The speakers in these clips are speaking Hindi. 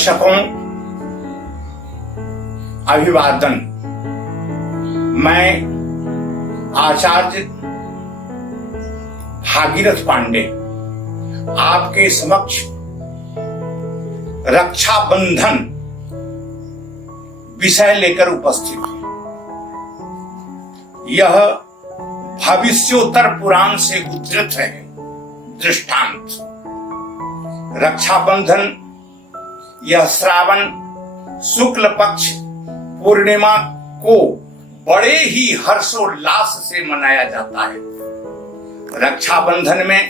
दर्शकों, अभिवादन। मैं आचार्य भागीरथ पांडे आपके समक्ष रक्षाबंधन विषय लेकर उपस्थित हूं। यह भविष्योत्तर पुराण से उद्धृत है दृष्टांत। रक्षाबंधन यह श्रावण शुक्ल पक्ष पूर्णिमा को बड़े ही हर्षोल्लास से मनाया जाता है। रक्षाबंधन में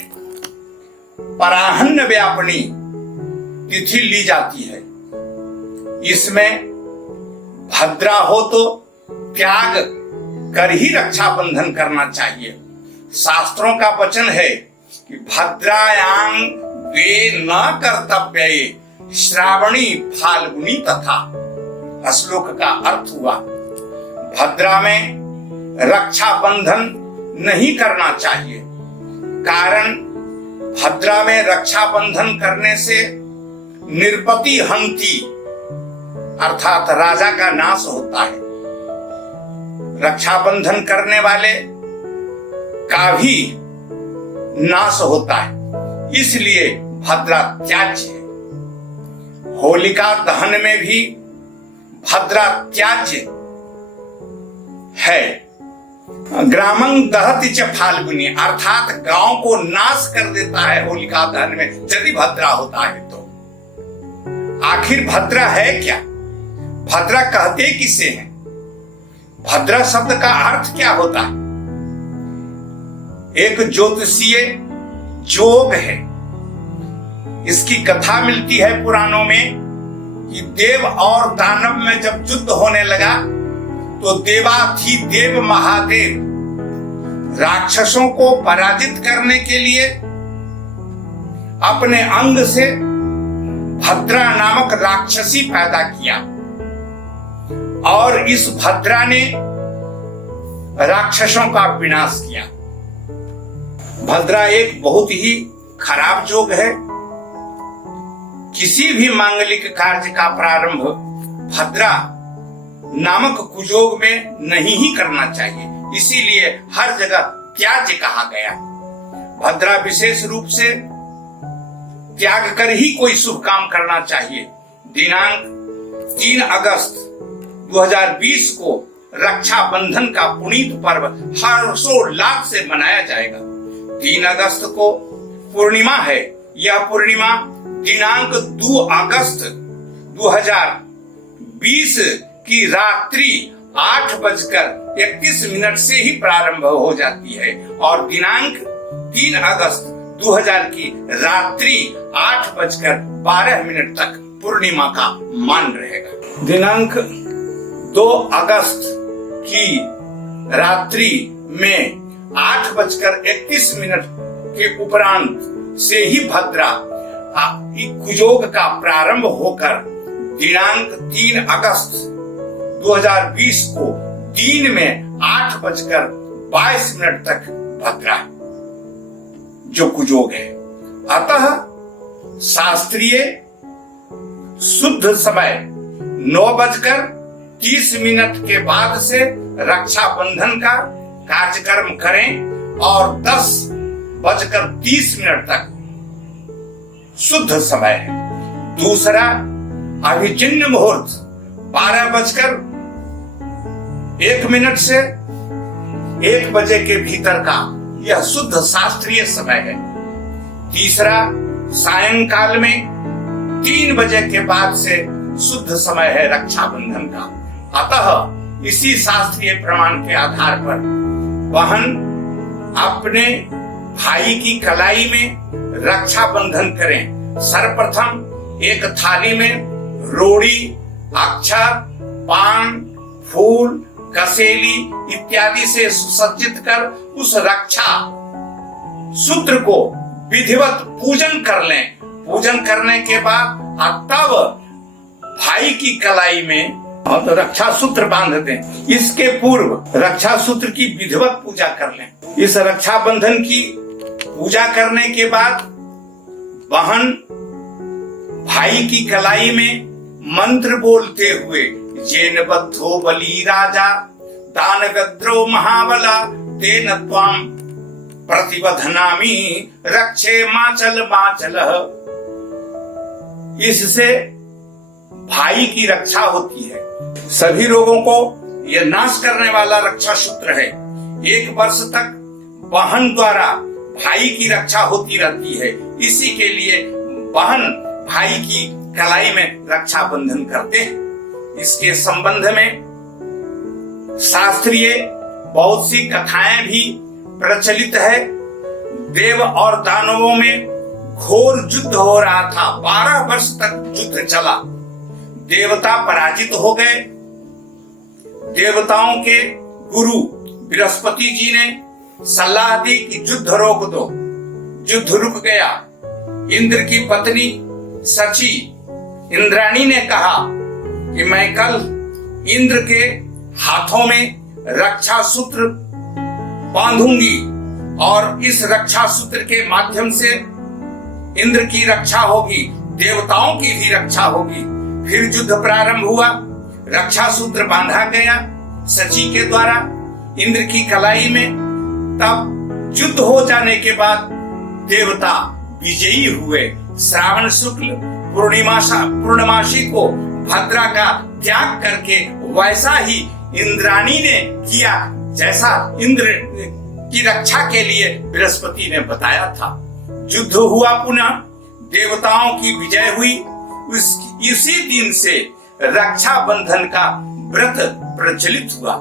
पराहन्न व्यापनी तिथि ली जाती है। इसमें भद्रा हो तो त्याग कर ही रक्षाबंधन करना चाहिए। शास्त्रों का वचन है कि भद्रायां वे न कर्तव्य श्रावणी फाल्गुनी तथा। श्लोक का अर्थ हुआ भद्रा में रक्षाबंधन नहीं करना चाहिए। कारण भद्रा में रक्षाबंधन करने से निरपति हंति अर्थात राजा का नाश होता है। रक्षाबंधन करने वाले का भी नाश होता है, इसलिए भद्रा त्याज्य है। होलिका दहन में भी भद्रा त्याज्य है। ग्रामं दहति च फाल्गुनी अर्थात गांव को नाश कर देता है होलिका दहन में यदि भद्रा होता है तो। आखिर भद्रा है क्या? भद्रा कहते किसे हैं? भद्रा शब्द का अर्थ क्या होता है? एक ज्योतिषीय जोग है। इसकी कथा मिलती है पुराणों में कि देव और दानव में जब युद्ध होने लगा तो देवाधिदेव महादेव राक्षसों को पराजित करने के लिए अपने अंग से भद्रा नामक राक्षसी पैदा किया और इस भद्रा ने राक्षसों का विनाश किया। भद्रा एक बहुत ही खराब जोग है। किसी भी मांगलिक कार्य का प्रारंभ भद्रा नामक कुजोग में नहीं ही करना चाहिए। इसीलिए हर जगह त्याज्य कहा गया। भद्रा विशेष रूप से त्याग कर ही कोई शुभ काम करना चाहिए। दिनांक 3 अगस्त 2020 को रक्षाबंधन का पुनीत पर्व हर्षोल्लास से मनाया जाएगा। 3 अगस्त को पूर्णिमा है। यह पूर्णिमा दिनांक 2 अगस्त 2020 की रात्रि 8:31 से ही प्रारंभ हो जाती है और दिनांक 3 अगस्त 2000 की रात्रि 8:12 तक पूर्णिमा का मान रहेगा। दिनांक 2 अगस्त की रात्रि में 8:31 के उपरांत से ही भद्रा कुजोग का प्रारंभ होकर दिनांक 3 अगस्त 2020 को दिन में 8:22 तक भद्रा जो कुजोग है। अतः शास्त्रीय शुद्ध समय 9:30 के बाद से रक्षाबंधन का कार्यक्रम करें और 10:30 तक शुद्ध समय है। दूसरा अभिचिन्न मुहूर्त 12:01 से 1 बजे के भीतर का यह शुद्ध शास्त्रीय समय है। तीसरा सायंकाल में 3 बजे के बाद से शुद्ध समय है रक्षाबंधन का। अतः इसी शास्त्रीय प्रमाण के आधार पर बहन अपने भाई की कलाई में रक्षाबंधन करें। सर्वप्रथम एक थाली में रोड़ी, अक्षर, पान, फूल, कसेली इत्यादि से सुसज्जित कर उस रक्षा सूत्र को विधिवत पूजन कर लें। पूजन करने के बाद तब भाई की कलाई में तो रक्षा सूत्र बांध दें। इसके पूर्व रक्षा सूत्र की विधिवत पूजा कर लें। इस रक्षाबंधन की पूजा करने के बाद बहन भाई की कलाई में मंत्र बोलते हुए, जेन बद्धो बली राजा दान गद्रो महाबला तेन त्वाम प्रतिबधनामि रक्षे माचल माचल। इससे भाई की रक्षा होती है। सभी रोगों को यह नाश करने वाला रक्षा सूत्र है। 1 वर्ष तक बहन द्वारा भाई की रक्षा होती रहती है। इसी के लिए बहन भाई की कलाई में रक्षा बंधन करते हैं। इसके संबंध में शास्त्रीय बहुत सी कथाएं भी प्रचलित है। देव और दानवों में घोर युद्ध हो रहा था। 12 वर्ष तक युद्ध चला। देवता पराजित हो गए। देवताओं के गुरु बृहस्पति जी ने सलाह दी कि युद्ध रोक दो। युद्ध रुक गया। इंद्र की पत्नी सची इंद्राणी ने कहा कि मैं कल इंद्र के हाथों में रक्षा सूत्र बांधूंगी और इस रक्षा सूत्र के माध्यम से इंद्र की रक्षा होगी, देवताओं की भी रक्षा होगी। फिर युद्ध प्रारंभ हुआ। रक्षा सूत्र बांधा गया सची के द्वारा इंद्र की कलाई में। तब युद्ध हो जाने के बाद देवता विजयी हुए। श्रावण शुक्ल पूर्णमासी को भद्रा का त्याग करके वैसा ही इंद्राणी ने किया जैसा इंद्र की रक्षा के लिए बृहस्पति ने बताया था। युद्ध हुआ, पुनः देवताओं की विजय हुई। इसी दिन से रक्षा बंधन का व्रत प्रचलित हुआ।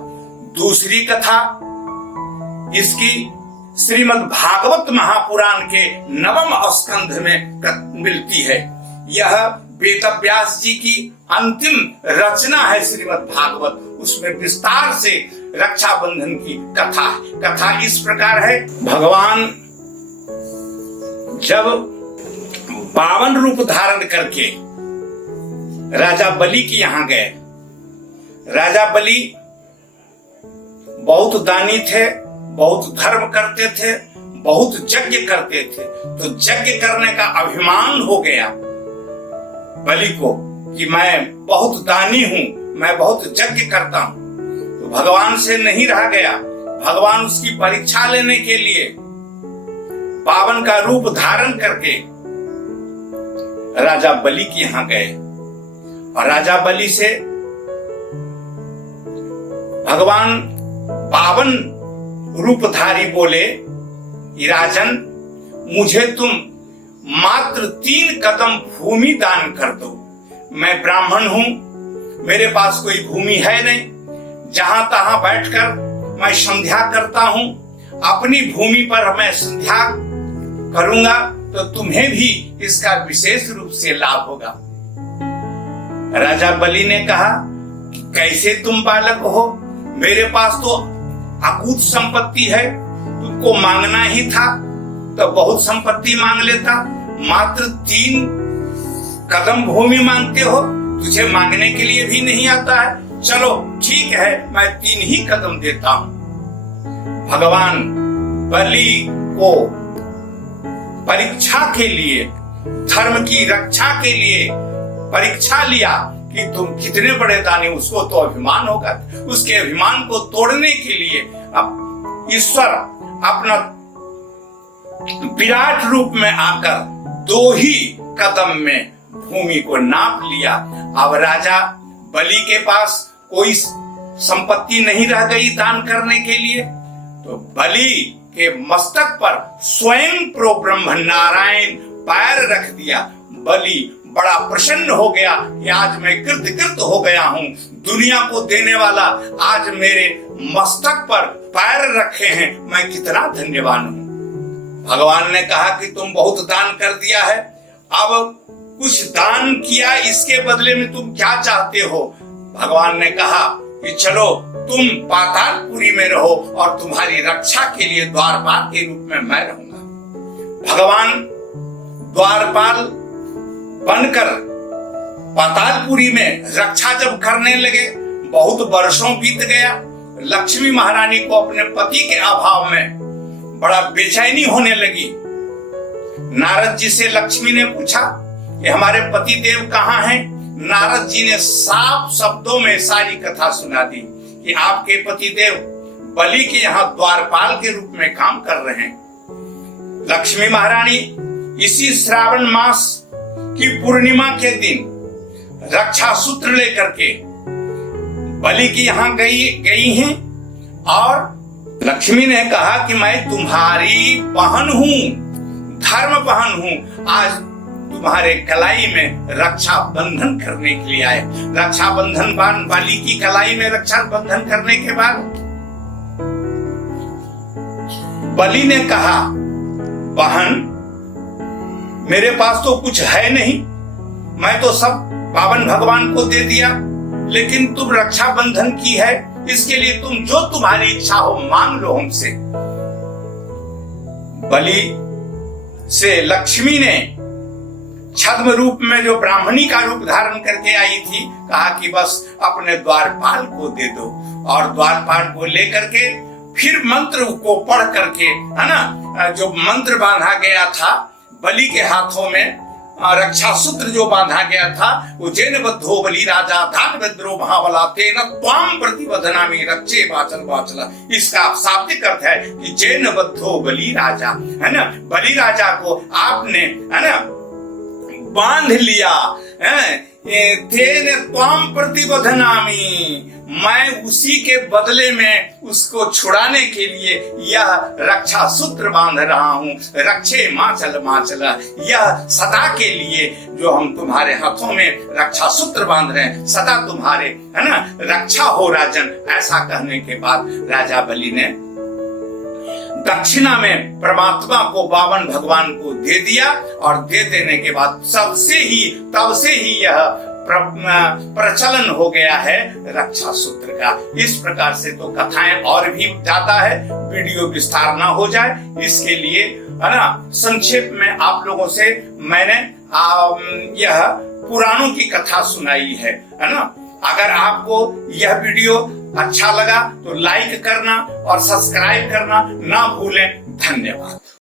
दूसरी कथा इसकी श्रीमद् भागवत महापुराण के 9वें स्कंध में मिलती है। यह वेदव्यास जी की अंतिम रचना है श्रीमद् भागवत। उसमें विस्तार से रक्षाबंधन की कथा इस प्रकार है। भगवान जब 52 रूप धारण करके राजा बलि के यहां गए। राजा बलि बहुत दानी थे, बहुत धर्म करते थे, बहुत यज्ञ करते थे। तो यज्ञ करने का अभिमान हो गया बलि को कि मैं बहुत दानी हूं, मैं बहुत यज्ञ करता हूं। तो भगवान से नहीं रहा गया। भगवान उसकी परीक्षा लेने के लिए 52 का रूप धारण करके राजा बलि के यहां गए और राजा बलि से भगवान 52 रूपधारी बोले कि राजन, मुझे तुम मात्र 3 कदम भूमि दान कर दो। मैं ब्राह्मण हूं, मेरे पास कोई भूमि है नहीं। जहां तहां बैठकर मैं संध्या करता हूं। अपनी भूमि पर मैं संध्या करूंगा तो तुम्हें भी इसका विशेष रूप से लाभ होगा। राजा बलि ने कहा कि कैसे तुम बालक हो, मेरे पास तो अकूत संपत्ति है, तुमको मांगना ही था तो बहुत संपत्ति मांग लेता। मात्र 3 कदम भूमि मांगते हो, तुझे मांगने के लिए भी नहीं आता है। चलो ठीक है, मैं 3 ही कदम देता हूं। भगवान बलि को परीक्षा के लिए, धर्म की रक्षा के लिए परीक्षा लिया कि तुम कितने बड़े दानी। उसको तो अभिमान होगा। उसके अभिमान को तोड़ने के लिए अब ईश्वर अपना विराट रूप में आकर 2 ही कदम में भूमि को नाप लिया। अब राजा बलि के पास कोई संपत्ति नहीं रह गई दान करने के लिए। तो बलि के मस्तक पर स्वयं प्रो ब्रह्म नारायण पैर रख दिया। बलि बड़ा प्रसन्न हो गया कि आज मैं कृत हो गया हूं। दुनिया को देने वाला आज मेरे मस्तक पर पैर रखे हैं, मैं कितना धन्यवान हूं। भगवान ने कहा कि तुम बहुत दान कर दिया है, अब कुछ दान किया, इसके बदले में तुम क्या चाहते हो? भगवान ने कहा कि चलो तुम पातालपुरी में रहो और तुम्हारी रक्षा के लिए द्वारपाल के रूप में मैं रहूंगा। भगवान द्वारपाल बनकर पातालपुरी में रक्षा जब करने लगे, बहुत वर्षों बीत गया। लक्ष्मी महारानी को अपने पति के अभाव में बड़ा बेचैनी होने लगी। नारद जी से लक्ष्मी ने पूछा कि हमारे पतिदेव कहाँ हैं। नारद जी ने साफ शब्दों में सारी कथा सुना दी कि आपके पतिदेव बलि के यहाँ द्वारपाल के रूप में काम कर रहे हैं। लक्ष्मी महारानी इसी श्रावण मास की पूर्णिमा के दिन रक्षा सूत्र लेकर के बलि की यहाँ गई हैं और लक्ष्मी ने कहा कि मैं तुम्हारी बहन हूं, धर्म बहन हूं, आज तुम्हारे कलाई में रक्षा बंधन करने के लिए आए। रक्षा बंधन बलि की कलाई में रक्षा बंधन करने के बाद बलि ने कहा, बहन मेरे पास तो कुछ है नहीं, मैं तो सब पावन भगवान को दे दिया, लेकिन तुम रक्षा बंधन की है, इसके लिए तुम जो तुम्हारी इच्छा हो मांग लो हमसे। बलि से लक्ष्मी ने छद्म रूप में जो ब्राह्मणी का रूप धारण करके आई थी, कहा कि बस अपने द्वारपाल को दे दो, और द्वारपाल को लेकर के फिर मंत्र को पढ़ करके, है ना, जो मंत्र बांधा गया था बलि के हाथों में, रक्षा सूत्र जो बांधा गया था, वो जैन बद्धो बलि राजा धान बद्रो महाबला तेन त्वाम प्रतिबधनामि रक्षे वाचल वाचल। इसका शाब्दिक अर्थ है कि जैन बद्धो बलि राजा, है ना, बलि राजा को आपने, है ना, बांध लिया, तेन त्वाम प्रतिबधनामि, मैं उसी के बदले में उसको छुड़ाने के लिए यह रक्षा सूत्र बांध रहा हूं। रक्षे माचल माचल, यह सदा के लिए जो हम तुम्हारे हाथों में रक्षा सूत्र बांध रहे हैं, सदा तुम्हारे, है ना, रक्षा हो राजन। ऐसा कहने के बाद राजा बलि ने दक्षिणा में परमात्मा को, बावन भगवान को दे दिया, और दे देने के बाद तब से ही यह प्रचलन हो गया है रक्षा सूत्र का। इस प्रकार से तो कथाएं और भी ज्यादा है, वीडियो विस्तार ना हो जाए इसके लिए, है ना, संक्षेप में आप लोगों से मैंने यह पुराणों की कथा सुनाई है ना। अगर आपको यह वीडियो अच्छा लगा तो लाइक करना और सब्सक्राइब करना ना भूलें। धन्यवाद।